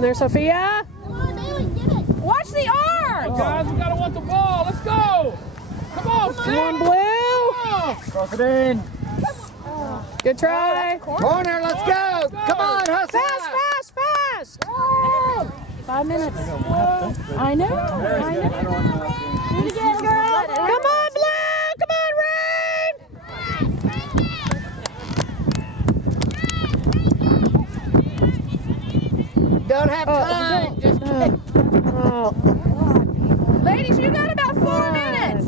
in there, Sophia. Watch the arms! Guys, we gotta want the ball. Let's go! Come on, Come on, Blue. Cross it in. Good try. Corner, let's go. Come on, hustle. Fast. 5 minutes. I know. Do it again, girl. Come on, Blue. Come on, Rain. Don't have time. Just Ladies, you got about 4 minutes.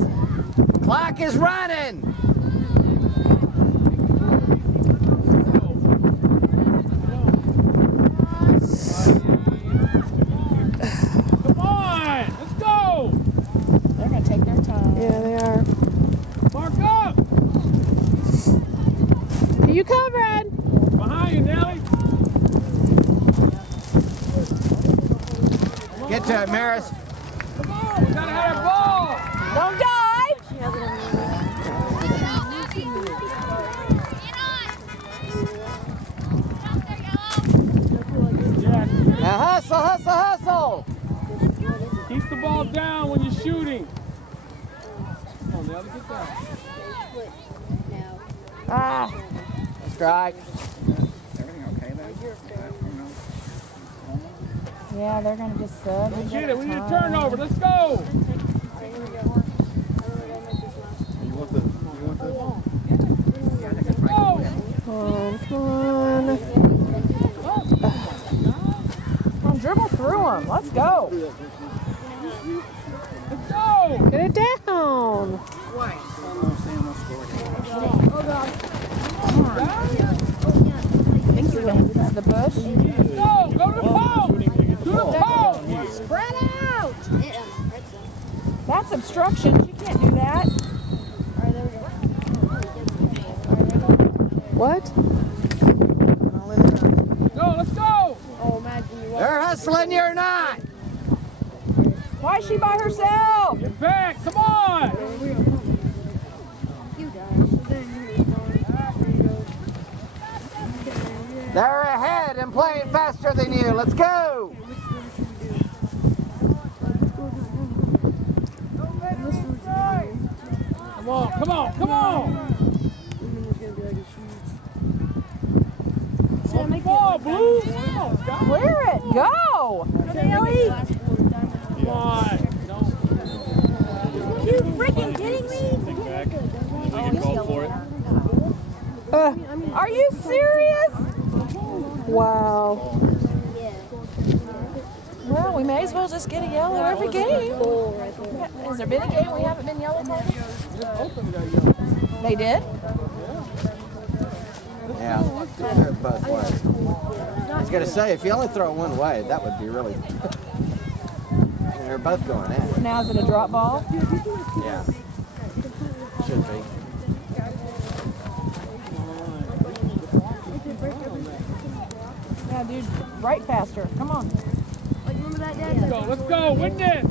clock is running. Come on! Let's go! They're going to take their time. Yeah, they are. Mark up! You covering? Behind you, Nelly. Get to it, Maris. Come on, we gotta have that ball! Don't dive. Now hustle. Keep the ball down when you're shooting. Come on, Nelly, get that. Strike. Yeah, they're going to just sub. Let's get it. We need a turnover. Let's go! Come on, Dribble through them. Let's go. Let's go! get it down. I think you're going to use the bush. Go to the post! To the post! Spread out. That's obstruction. She can't do that. What? Go, let's go! They're hustling, you're not. Why is she by herself? Get back, come on! They're ahead and playing faster than you. Let's go. Come on! On the ball, Blue! Clear it. Go. Nelly. Come on! You freaking kidding me? Are you serious? Wow. Well, we may as well just get a yellow every game. Has there been a game we haven't been yellow carded? They did? Yeah, they're both ways. I was going to say, if you only throw it one way, that would be really... They're both going at it. Now is it a drop ball? Yeah. Should be. Yeah, dude, right faster. Come on. Let's go, win this!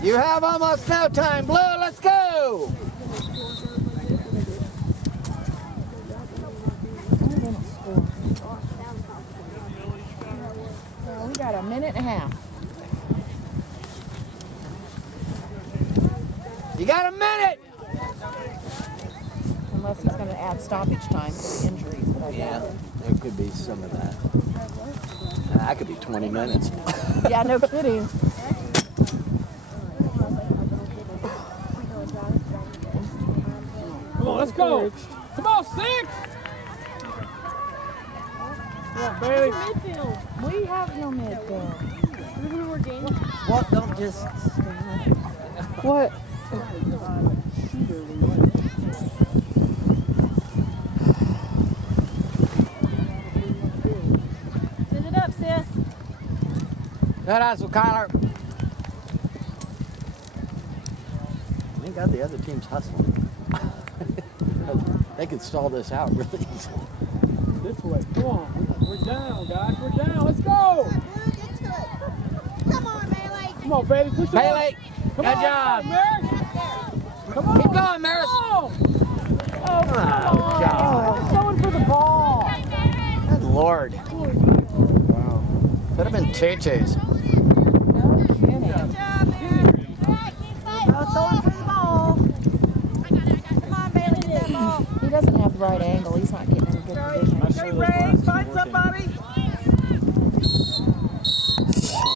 You have almost no time, Blue. Let's go. We got a minute and a half. You got a minute. Unless he's going to add stoppage time for the injuries. But I doubt it. There could be some of that. That could be 20 minutes. Yeah, no kidding. Come on, let's go! Come on, 6! Come on, Bailey. We have no midfield. What? Don't just... What? Send it up, sis. Good hustle, Kyler. Thank God the other team's hustling. They could stall this out really easily. This way, come on. We're down, guys. We're down. Let's go! Come on, Bailey. Push it up. Bailey, Come good on, job. Maris. Come on. Keep going, Maris. Oh, Oh, God. going for the ball. Good Lord. Wow. Could have been tutus. No kidding. He doesn't have the right angle. He's not getting in a good position. I sure those glasses weren't working.